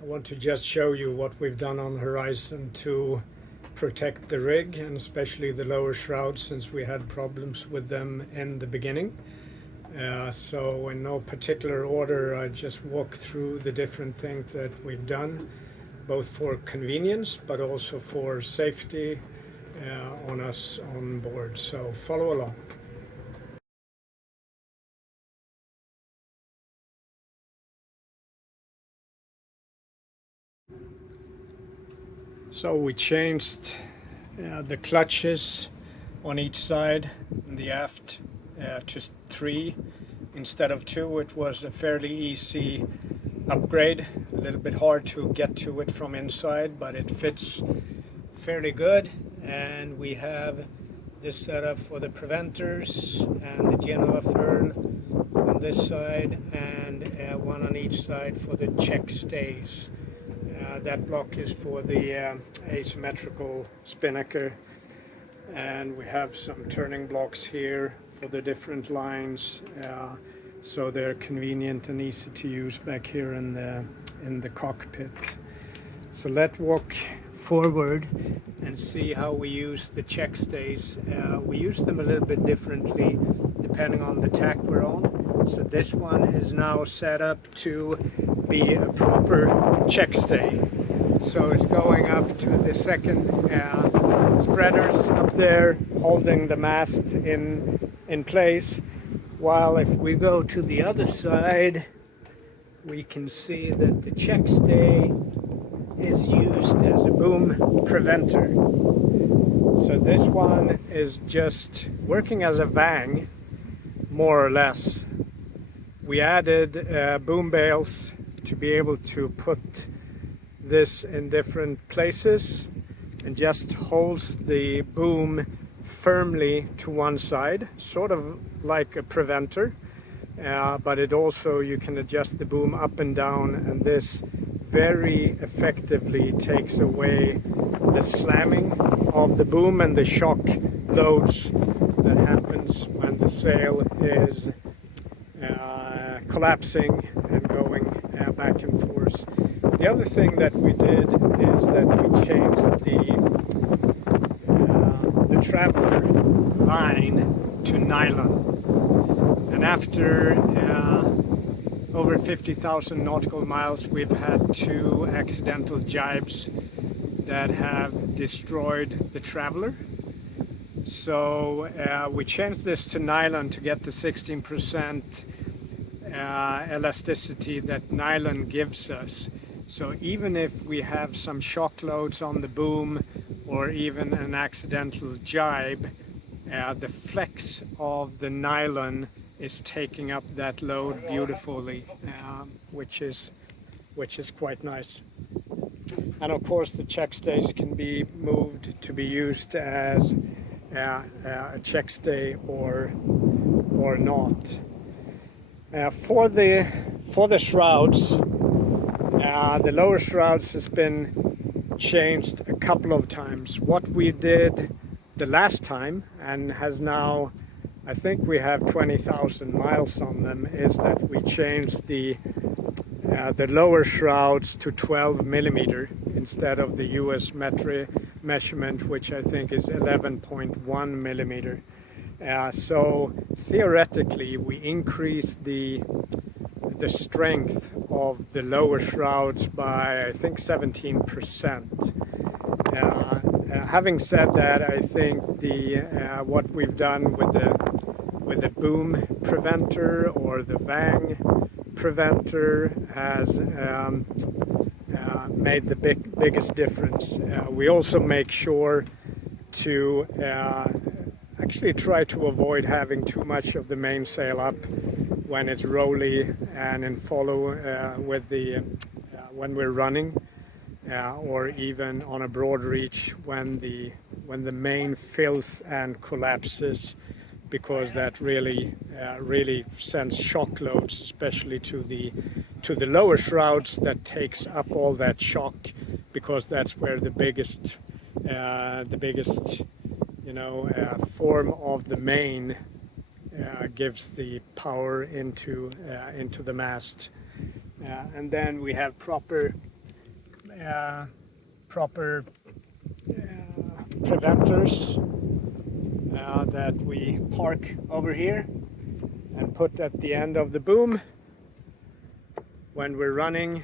I want to just show you what we've done on Horizon to protect the rig, and especially the lower shrouds, since we had problems with them in the beginning. So in no particular order, I just walk through the different things that we've done, both for convenience but also for safety on us on board. So follow along. So we changed the clutches on each side in the aft to 3 instead of 2. It was a fairly easy upgrade, a little bit hard to get to it from inside, but it fits fairly good. And we have this setup for the preventers and the Genoa furl on this side, and one on each side for the check stays. That block is for the asymmetrical spinnaker, and we have some turning blocks here for the different lines, so they're convenient and easy to use back here in the cockpit. So let's walk forward and see how we use the check stays. We use them a little bit differently depending on the tack we're on. So this one is now set up to be a proper check stay. So it's going up to the second spreaders up there, holding the mast in place. While if we go to the other side, we can see that the check stay is used as a boom preventer. So this one is just working as a vang, more or less. We added boom bales to be able to put this in different places, and just holds the boom firmly to one side, sort of like a preventer, but it also, you can adjust the boom up and down, and this very effectively takes away the slamming of the boom and the shock loads that happens when the sail is collapsing and going back and forth. The other thing that we did is that we changed the traveler line to nylon, and after over 50,000 nautical miles, we've had 2 accidental jibes that have destroyed the traveler. So we changed this to nylon to get the 16% elasticity that nylon gives us. So even if we have some shock loads on the boom or even an accidental jibe, the flex of the nylon is taking up that load beautifully, which is quite nice. And of course the check stays can be moved to be used as a check stay or not. For the shrouds, the lower shrouds has been changed a couple of times. What we did the last time, and has now, I think we have 20,000 miles on them, is that we changed the lower shrouds to 12 millimeter instead of the US measurement, which I think is 11.1 millimeter. So theoretically we increased the strength of the lower shrouds by, I think, 17%. Having said that, I think what we've done with the boom preventer or the vang preventer has made the biggest difference. We also make sure to actually try to avoid having too much of the mainsail up when it's rolly and in follow with the when we're running, or even on a broad reach when the main fills and collapses, because that really sends shock loads, especially to the lower shrouds, that takes up all that shock, because that's where the biggest form of the main gives the power into the mast. And then we have proper proper preventers that we park over here and put at the end of the boom when we're running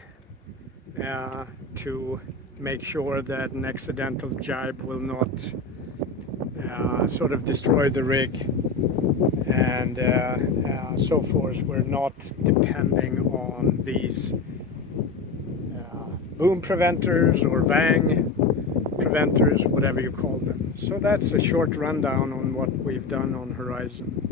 to make sure that an accidental jibe will not sort of destroy the rig and so forth. We're not depending on these boom preventers or vang preventers, whatever you call them. So that's a short rundown on what we've done on Horizon.